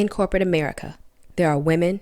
In corporate America, there are women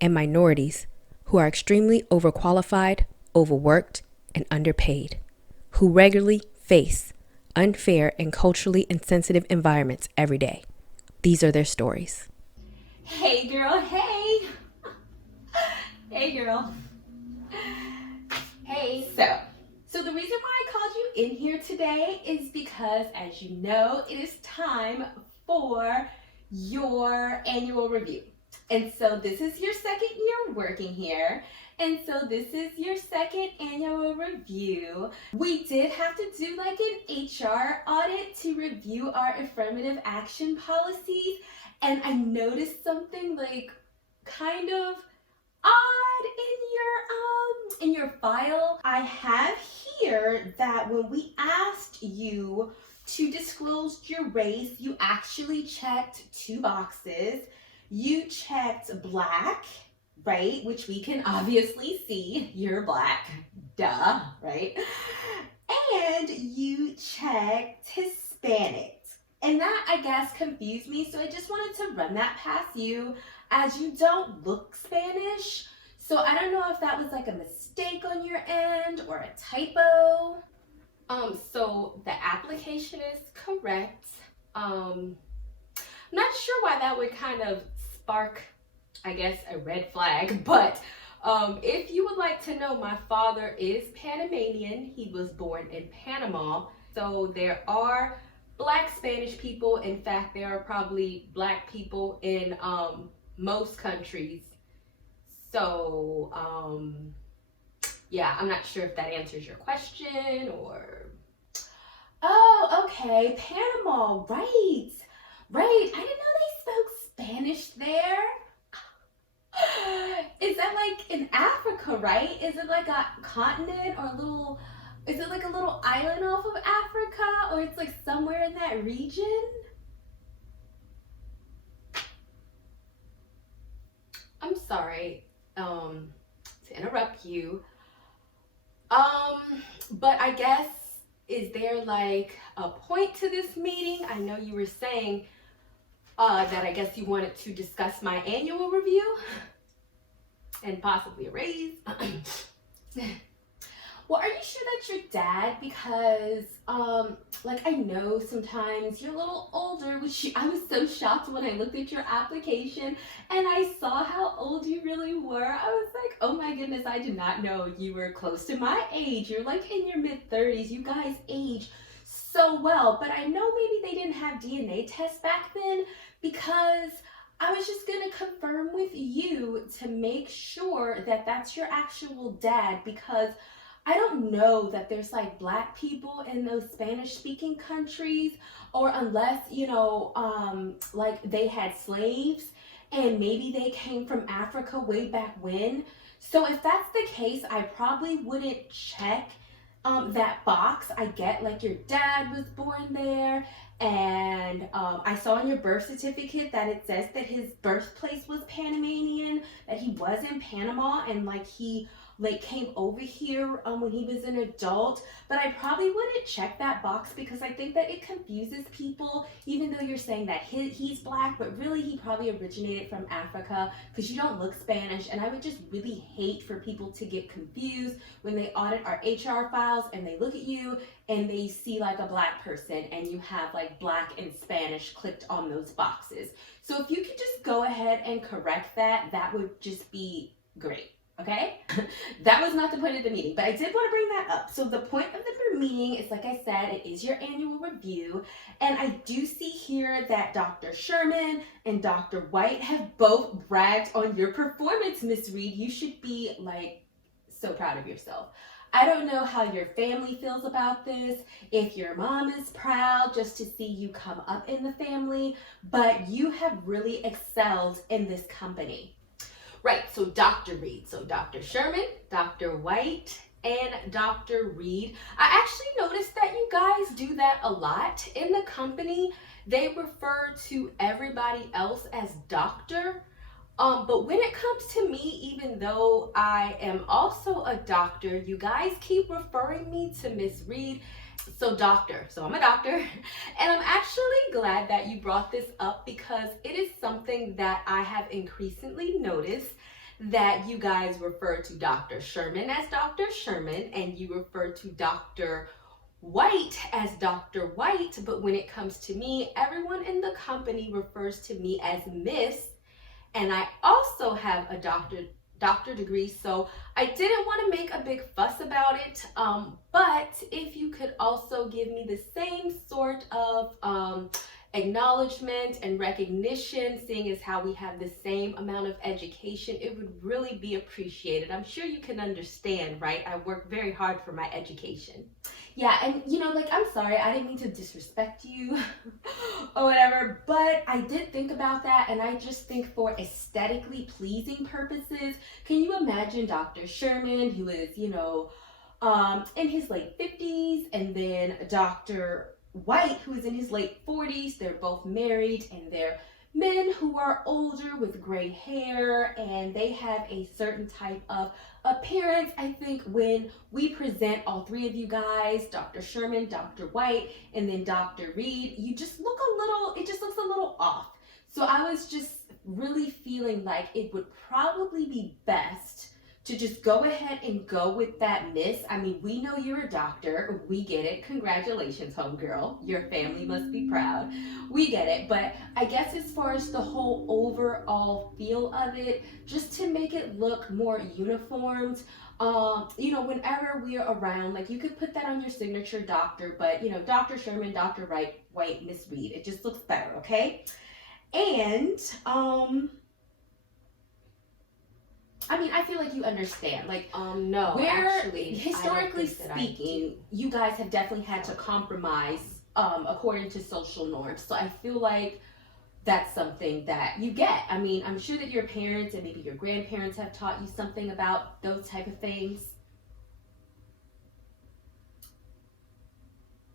and minorities who are extremely overqualified, overworked, and underpaid, who regularly face unfair and culturally insensitive environments every day. These are their stories. Hey girl, hey! Hey girl. Hey. So the reason why I called you in here today is because, as you know, it is time for your annual review. And so this is your second year working here. And so this is your second annual review. We did have to do like an HR audit to review our affirmative action policies. And I noticed something like kind of odd in your file. I have here that when we asked you to disclose your race, you actually checked two boxes. You checked Black, right, which we can obviously see. You're Black, duh, right? And you checked Hispanic. And that, I guess, confused me, so I just wanted to run that past you, as you don't look Spanish. So I don't know if that was like a mistake on your end or a typo. So the application is correct. I'm not sure why that would kind of spark, I guess, a red flag, but if you would like to know, my father is Panamanian. He was born in Panama. So there are Black Spanish people. In fact, there are probably Black people in most countries. So yeah, I'm not sure if that answers your question or... Oh, okay, Panama, right. I didn't know they spoke Spanish there. Is that like in Africa, right? Is it like a continent or is it like a little island off of Africa, or it's like somewhere in that region? I'm sorry to interrupt you. But I guess, is there like a point to this meeting? I know you were saying that I guess you wanted to discuss my annual review and possibly a raise. Well, are you sure that's your dad? Because like, I know sometimes you're a little older, which I was so shocked when I looked at your application and I saw how old you really were. I was like, oh my goodness, I did not know you were close to my age. You're like in your mid-30s. You guys age so well. But I know maybe they didn't have DNA tests back then, because I was just gonna confirm with you to make sure that that's your actual dad, because I don't know that there's like Black people in those Spanish speaking countries, or unless, you know, like they had slaves and maybe they came from Africa way back when. So if that's the case, I probably wouldn't check that box. I get like your dad was born there, and I saw on your birth certificate that it says that his birthplace was Panamanian, that he was in Panama, and like he like came over here when he was an adult. But I probably wouldn't check that box, because I think that it confuses people, even though you're saying that he's Black, but really he probably originated from Africa, because you don't look Spanish. And I would just really hate for people to get confused when they audit our HR files and they look at you and they see like a Black person and you have like Black and Spanish clicked on those boxes. So if you could just go ahead and correct that, that would just be great. Okay, that was not the point of the meeting, but I did want to bring that up. So the point of the meeting is, like I said, it is your annual review. And I do see here that Dr. Sherman and Dr. White have both bragged on your performance, Miss Reed. You should be like so proud of yourself. I don't know how your family feels about this, if your mom is proud just to see you come up in the family, but you have really excelled in this company. Right, so Dr. Reed, so Dr. Sherman, Dr. White, and Dr. Reed. I actually noticed that you guys do that a lot in the company. They refer to everybody else as doctor. But when it comes to me, even though I am also a doctor, you guys keep referring me to Miss Reed. So doctor, so I'm a doctor, and I'm actually glad that you brought this up because it is something that I have increasingly noticed that you guys refer to Dr. Sherman as Dr. Sherman and you refer to Dr. White as Dr. White, but when it comes to me, everyone in the company refers to me as Miss, and I also have a doctor degree, so I didn't want to make a big fuss about it. But if you could also give me the same sort of acknowledgement and recognition, seeing as how we have the same amount of education, it would really be appreciated. I'm sure you can understand, right? I work very hard for my education. Yeah, and like, I'm sorry, I didn't mean to disrespect you or whatever, but I did think about that, and I just think for aesthetically pleasing purposes, can you imagine Dr. Sherman, who is, in his late 50s, and then Dr. White, who is in his late 40s? They're both married, and they're men who are older with gray hair, and they have a certain type of appearance. I think when we present all three of you guys, Dr. Sherman, Dr. White, and then Dr. Reed, it just looks a little off. So I was just really feeling like it would probably be best to just go ahead and go with that Miss. I mean, we know you're a doctor. We get it. Congratulations, homegirl. Your family must be proud. We get it. But I guess as far as the whole overall feel of it, just to make it look more uniformed, whenever we're around, like, you could put that on your signature, doctor, but, Dr. Sherman, Dr. White, Miss Reed. It just looks better, okay? And, I mean, I feel like you understand. Like, No, actually, historically speaking, you guys have definitely had to compromise, according to social norms. So I feel like that's something that you get. I mean, I'm sure that your parents and maybe your grandparents have taught you something about those type of things.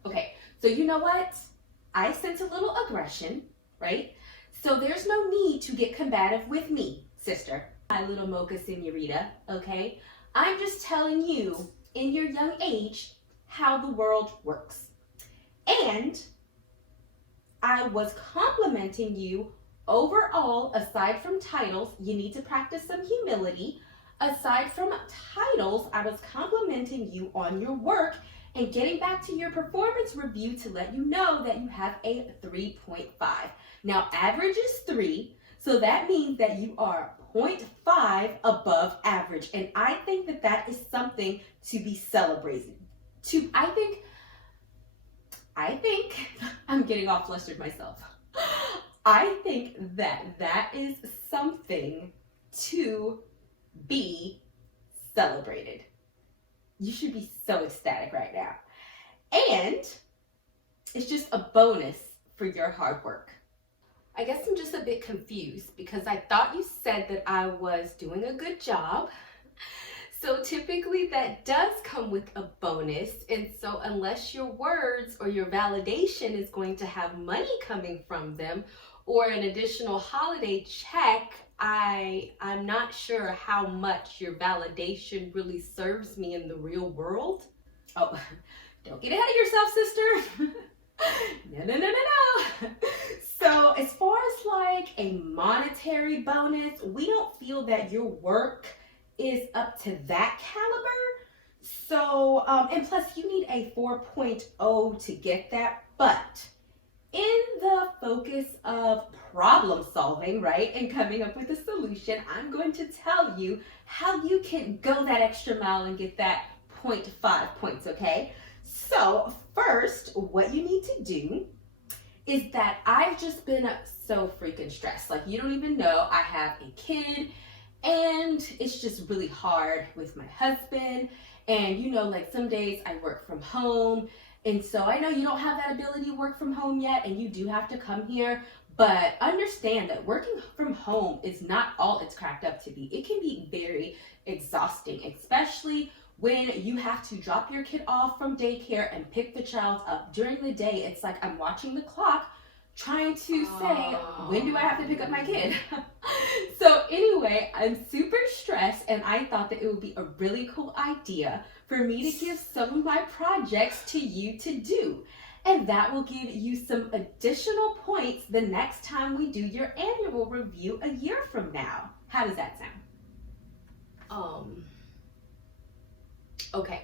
Okay, so you know what? I sense a little aggression, right? So there's no need to get combative with me, sister. My little mocha senorita, okay? I'm just telling you, in your young age, how the world works. And I was complimenting you overall. Aside from titles, you need to practice some humility. Aside from titles, I was complimenting you on your work and getting back to your performance review to let you know that you have a 3.5. Now, average is 3, so that means that you are 0.5 above average, and I think that that is something to be celebrated. I think I'm getting all flustered myself. I think that that is something to be celebrated. You should be so ecstatic right now. And it's just a bonus for your hard work. I guess I'm just a bit confused because I thought you said that I was doing a good job. So typically that does come with a bonus. And so unless your words or your validation is going to have money coming from them or an additional holiday check, I'm not sure how much your validation really serves me in the real world. Oh, don't get ahead of yourself, sister. No. So as far as like a monetary bonus, we don't feel that your work is up to that caliber. So, and plus you need a 4.0 to get that. But in the focus of problem solving, right, and coming up with a solution, I'm going to tell you how you can go that extra mile and get that 0.5 points, okay? So first, what you need to do is that I've just been so freaking stressed. Like, you don't even know. I have a kid and it's just really hard with my husband. And like some days I work from home. And so I know you don't have that ability to work from home yet and you do have to come here. But understand that working from home is not all it's cracked up to be. It can be very exhausting, especially when you have to drop your kid off from daycare and pick the child up. During the day, it's like I'm watching the clock trying to say, when do I have to pick up my kid? So anyway, anyway, I'm super stressed and I thought that it would be a really cool idea for me to give some of my projects to you to do. And that will give you some additional points the next time we do your annual review a year from now. How does that sound? Okay.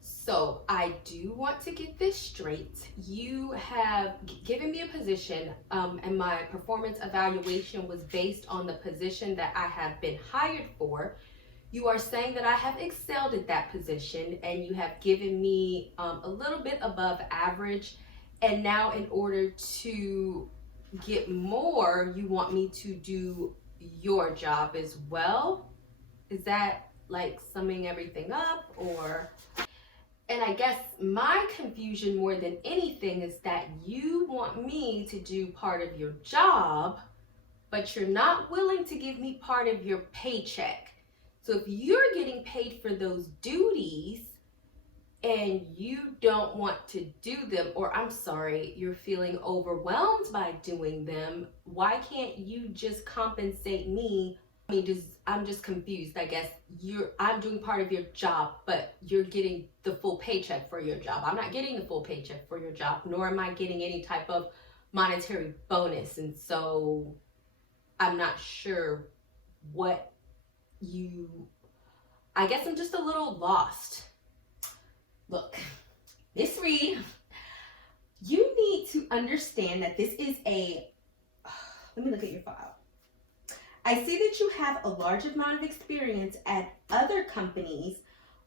So I do want to get this straight. You have given me a position, and my performance evaluation was based on the position that I have been hired for. You are saying that I have excelled at that position, and you have given me a little bit above average. And now in order to get more, you want me to do your job as well? Is that like summing everything up, or? And I guess my confusion more than anything is that you want me to do part of your job, but you're not willing to give me part of your paycheck. So if you're getting paid for those duties and you don't want to do them, or I'm sorry, you're feeling overwhelmed by doing them, why can't you just compensate me? I'm just confused. I guess I'm doing part of your job, but you're getting the full paycheck for your job. I'm not getting the full paycheck for your job, nor am I getting any type of monetary bonus. And so I'm not sure what I guess I'm just a little lost. Look, Miss Reed, you need to understand that this is let me look at your file. I see that you have a large amount of experience at other companies.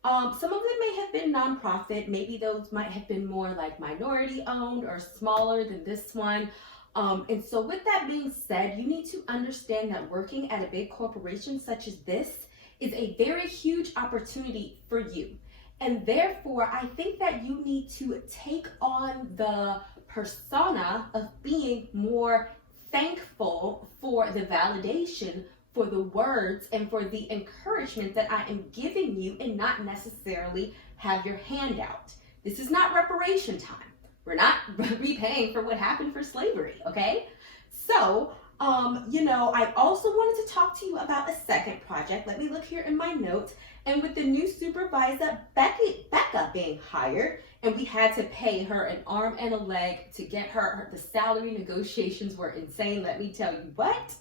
Some of them may have been nonprofit. Maybe those might have been more like minority owned or smaller than this one. And so with that being said, you need to understand that working at a big corporation such as this is a very huge opportunity for you. And therefore, I think that you need to take on the persona of being more thankful for the validation, for the words, and for the encouragement that I am giving you, and not necessarily have your hand out. This is not reparation time. We're not repaying for what happened for slavery, okay? So, I also wanted to talk to you about a second project. Let me look here in my notes. And with the new supervisor, Becca being hired, and we had to pay her an arm and a leg to get the salary negotiations were insane, let me tell you what.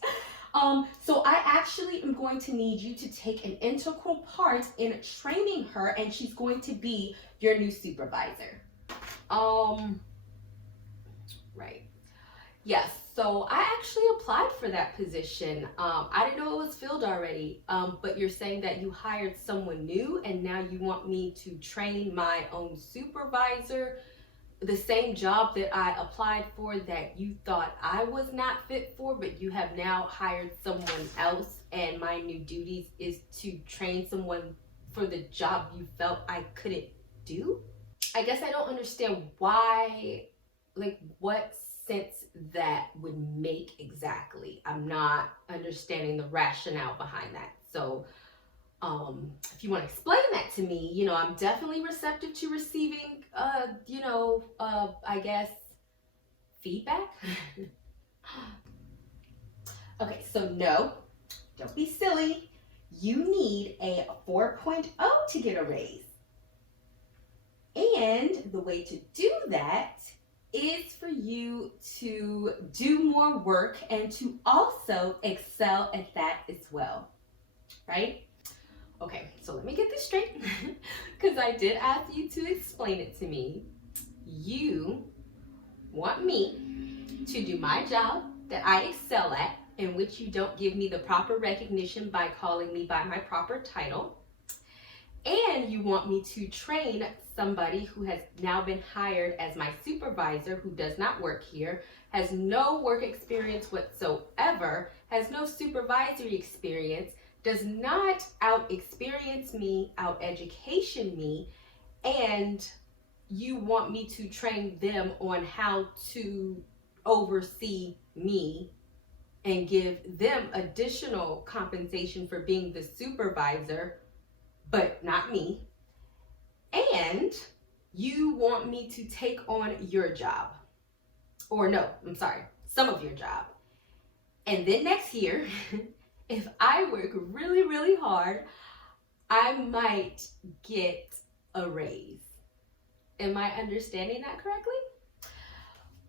So I actually am going to need you to take an integral part in training her, and she's going to be your new supervisor. Right. Yes, so I actually applied for that position. I didn't know it was filled already, but you're saying that you hired someone new and now you want me to train my own supervisor, the same job that I applied for that you thought I was not fit for, but you have now hired someone else, and my new duties is to train someone for the job you felt I couldn't do? I guess I don't understand why, what sense that would make exactly. I'm not understanding the rationale behind that. So if you want to explain that to me, I'm definitely receptive to receiving, I guess, feedback. Okay, so no, don't be silly. You need a 4.0 to get a raise. And the way to do that is for you to do more work and to also excel at that as well, right? Okay, so let me get this straight, because I did ask you to explain it to me. You want me to do my job that I excel at, in which you don't give me the proper recognition by calling me by my proper title. And you want me to train somebody who has now been hired as my supervisor, who does not work here, has no work experience whatsoever, has no supervisory experience, does not out-experience me, out-education me, and you want me to train them on how to oversee me and give them additional compensation for being the supervisor, but not me. And you want me to take on your job. Or no, I'm sorry, some of your job. And then next year, if I work really, really hard, I might get a raise. Am I understanding that correctly?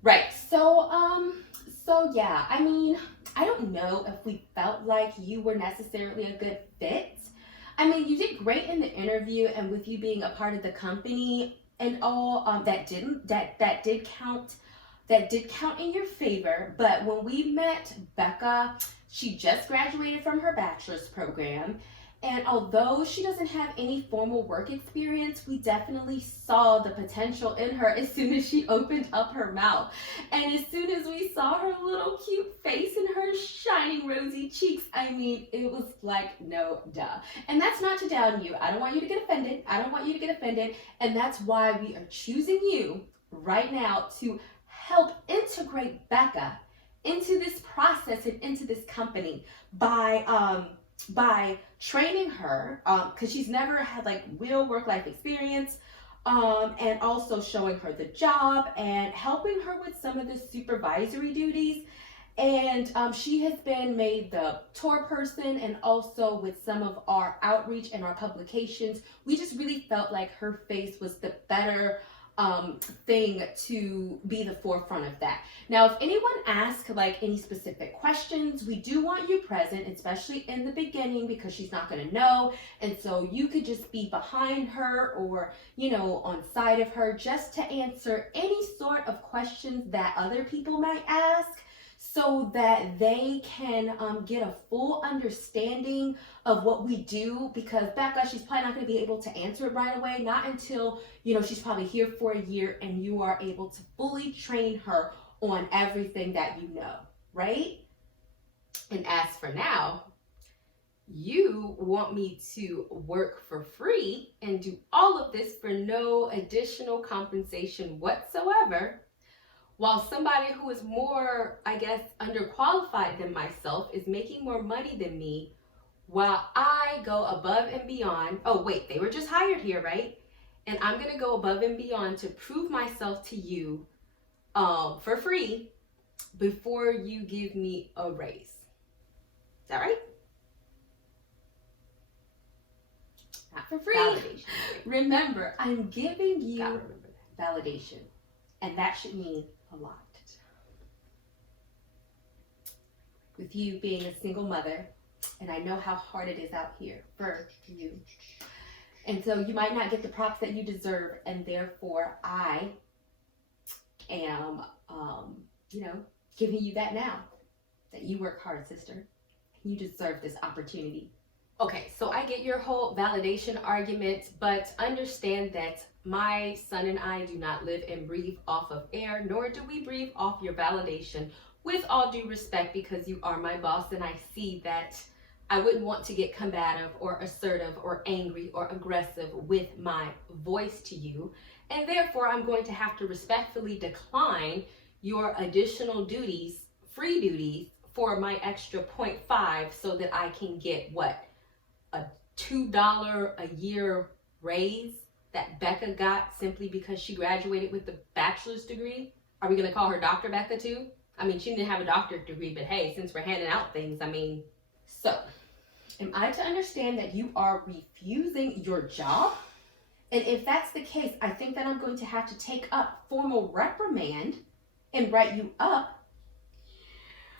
Right. So yeah, I mean, I don't know if we felt like you were necessarily a good fit. I mean, you did great in the interview, and with you being a part of the company and all, that did count. That did count in your favor. But when we met Becca, she just graduated from her bachelor's program, and although she doesn't have any formal work experience, we definitely saw the potential in her as soon as she opened up her mouth. And as soon as we saw her little cute face and her shining rosy cheeks, I mean, it was like, no duh. And that's not to down you. I don't want you to get offended. I don't want you to get offended. And that's why we are choosing you right now to help integrate Becca into this process and into this company by training her, because she's never had like real work life experience, and also showing her the job and helping her with some of the supervisory duties. And she has been made the tour person, and also with some of our outreach and our publications. We just really felt like her face was the better thing to be the forefront of that. Now, if anyone asks like any specific questions, we do want you present, especially in the beginning, because she's not going to know. And so you could just be behind her or, on side of her, just to answer any sort of questions that other people might ask, so that they can get a full understanding of what we do. Because Becca, she's probably not going to be able to answer it right away, not until, she's probably here for a year and you are able to fully train her on everything that you know, right? And as for now, you want me to work for free and do all of this for no additional compensation whatsoever, while somebody who is more, I guess, underqualified than myself is making more money than me, while I go above and beyond. Oh, wait, they were just hired here, right? And I'm going to go above and beyond to prove myself to you for free before you give me a raise. Is that right? Not for free. Validation. Remember, I'm giving you validation, and that should mean a lot. With you being a single mother, and I know how hard it is out here for you. And so you might not get the props that you deserve, and therefore I am, giving you that now. That you work hard, sister. You deserve this opportunity. Okay, so I get your whole validation argument, but understand that my son and I do not live and breathe off of air, nor do we breathe off your validation. With all due respect, because you are my boss, and I see that I wouldn't want to get combative or assertive or angry or aggressive with my voice to you. And therefore, I'm going to have to respectfully decline your additional duties, free duties, for my extra 0.5 so that I can get what? A $2 a year raise that Becca got simply because she graduated with a bachelor's degree? Are we going to call her Dr. Becca too? I mean, she didn't have a doctorate degree, but hey, since we're handing out things, so am I to understand that you are refusing your job? And if that's the case, I think that I'm going to have to take up formal reprimand and write you up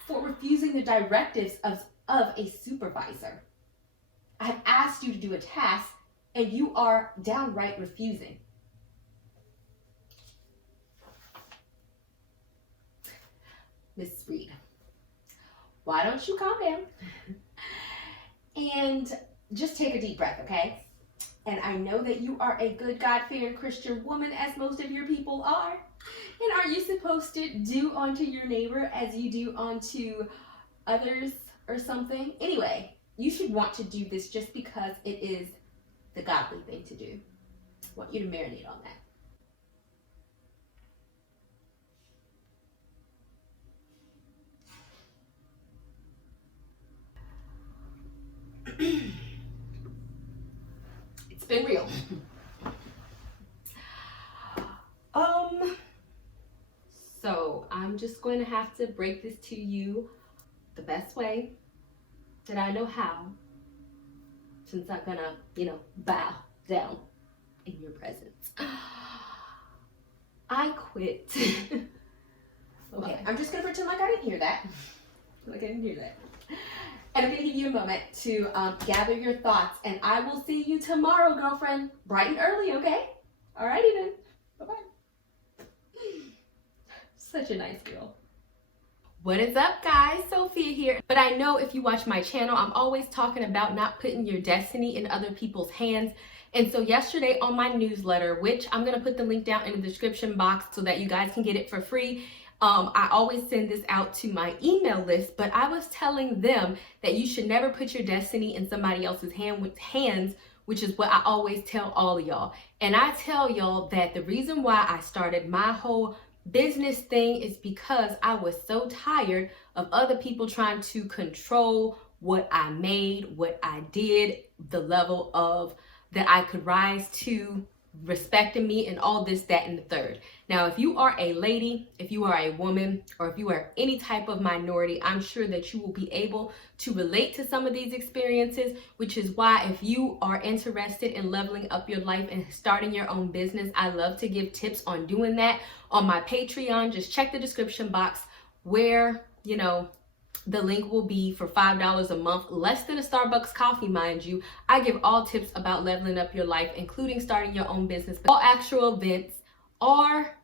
for refusing the directives of a supervisor. I've asked you to do a task, and you are downright refusing. Miss Reed, why don't you calm down and just take a deep breath, okay? And I know that you are a good, God-fearing Christian woman, as most of your people are. And are you supposed to do unto your neighbor as you do unto others or something? Anyway, you should want to do this just because it is the godly thing to do. I want you to marinate on that. It's been real. So I'm just going to have to break this to you the best way. that I know how, since I'm gonna, bow down in your presence. I quit. Okay, I'm just gonna pretend like I didn't hear that. And I'm gonna give you a moment to gather your thoughts, and I will see you tomorrow, girlfriend, bright and early, okay? Alrighty then. Bye-bye. Such a nice girl. What is up, guys? Sophia here. But I know if you watch my channel, I'm always talking about not putting your destiny in other people's hands. And so yesterday on my newsletter, which I'm going to put the link down in the description box so that you guys can get it for free. I always send this out to my email list, but I was telling them that you should never put your destiny in somebody else's hands, which is what I always tell all of y'all. And I tell y'all that the reason why I started my whole business thing is because I was so tired of other people trying to control what I made, what I did, the level of that I could rise to, respecting me, and all this, that, and the third. Now, if you are a lady, if you are a woman, or if you are any type of minority, I'm sure that you will be able to relate to some of these experiences, which is why if you are interested in leveling up your life and starting your own business, I love to give tips on doing that on my Patreon. Just check the description box where, the link will be for $5 a month, less than a Starbucks coffee, mind you. I give all tips about leveling up your life, including starting your own business. But all actual events are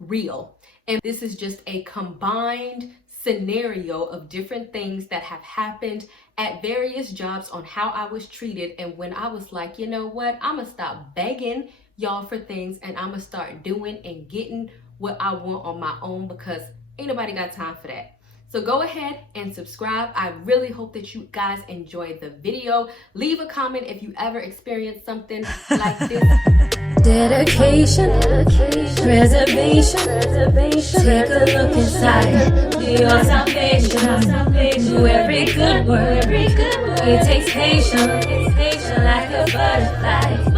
real. And this is just a combined scenario of different things that have happened at various jobs on how I was treated. And when I was like, you know what, I'm gonna stop begging y'all for things and I'm gonna start doing and getting what I want on my own, because ain't nobody got time for that. So go ahead and subscribe. I really hope that you guys enjoyed the video. Leave a comment if you ever experienced something like this. Dedication, preservation, take a look inside your salvation. Do every good work, it takes patience like a butterfly.